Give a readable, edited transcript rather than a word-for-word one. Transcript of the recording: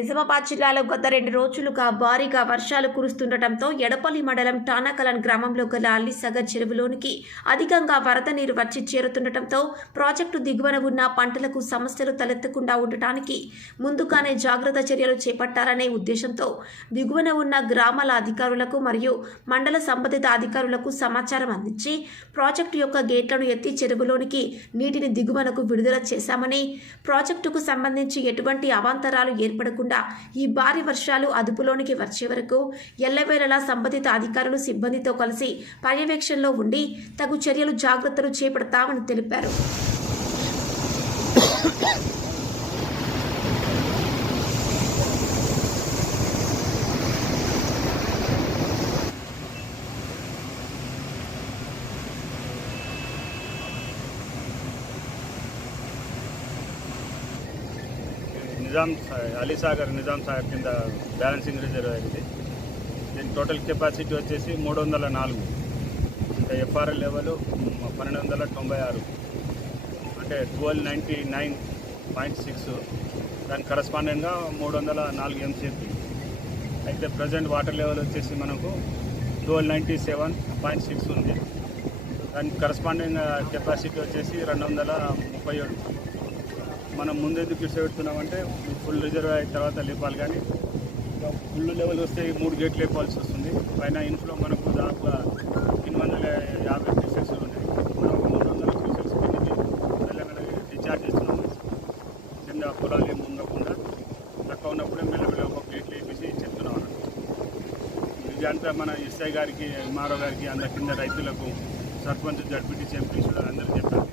నిజామాబాద్ జిల్లాలో గత 2 రోజులుగా భారీగా వర్షాలు కురుస్తుండటంతో ఎడపల్లి మండలం టానాకలన్ గ్రామంలో గల అల్లిసాగర్ చెరువులోనికి అధికంగా వరద నీరు వచ్చి చేరుతుండటంతో ప్రాజెక్టు దిగువన ఉన్న పంటలకు సమస్యలు తలెత్తకుండా ఉండటానికి ముందుగానే జాగ్రత్త చర్యలు చేపట్టాలనే ఉద్దేశంతో దిగువన ఉన్న గ్రామాల అధికారులకు మరియు మండల సంబంధిత అధికారులకు సమాచారం అందించి ప్రాజెక్టు యొక్క గేట్లను ఎత్తి చెరువులోనికి నీటిని దిగువనకు విడుదల చేశామని, ప్రాజెక్టుకు సంబంధించి ఎటువంటి అవాంతరాలు ఏర్పడకుండా ఈ భారీ వర్షాలు అదుపులోనికి వచ్చే వరకు ఎల్లవేళలా సంబంధిత అధికారులు సిబ్బందితో కలిసి పర్యవేక్షణలో ఉండి తగు చర్యలు జాగ్రత్తలు చేపడతామని తెలిపారు. అలీసాగర్ నిజాం సాగర్ కింద బ్యాలెన్సింగ్ రిజర్వాయర్ ఇది. దీని టోటల్ కెపాసిటీ వచ్చేసి 304. అంటే ఎఫ్ఆర్ఎల్ లెవెల్ 1296, అంటే 1299.6. దానికి కరస్పాండెంట్గా 304 MCF. అయితే ప్రజెంట్ వాటర్ లెవెల్ వచ్చేసి మనకు 1297.6 ఉంది. దానికి కరస్పాండింగ్ కెపాసిటీ వచ్చేసి 237. మనం ముందెందుకు ఇష్టపెడుతున్నామంటే ఫుల్ రిజర్వ్ అయిన తర్వాత లేపాలి, కానీ ఫుల్ లెవెల్ వస్తే 3 గేట్లు లేపాల్సి వస్తుంది. పైన ఇన్ఫ్లో మనకు దాదాపుగా 850 క్యూసెక్స్ ఉన్నాయి. మనం 300 క్యూసెక్స్ మెల్లమెల్ల డిశ్చార్జ్ చేస్తున్నాము. కింద పొలాలు ఏమి ఉండకుండా తక్కువ ఉన్నప్పుడే మెల్లమెల్ల ఒక గేట్లు వేసి చెప్తున్నాం అన్నట్టు. ఇది అంతా మన ఎస్ఐ గారికి, ఎంఆర్ఓ గారికి, అందరి కింద రైతులకు, సర్పంచ్, జడ్పీటీసీ, ఎంపీసీ అందరికీ చెప్పారు.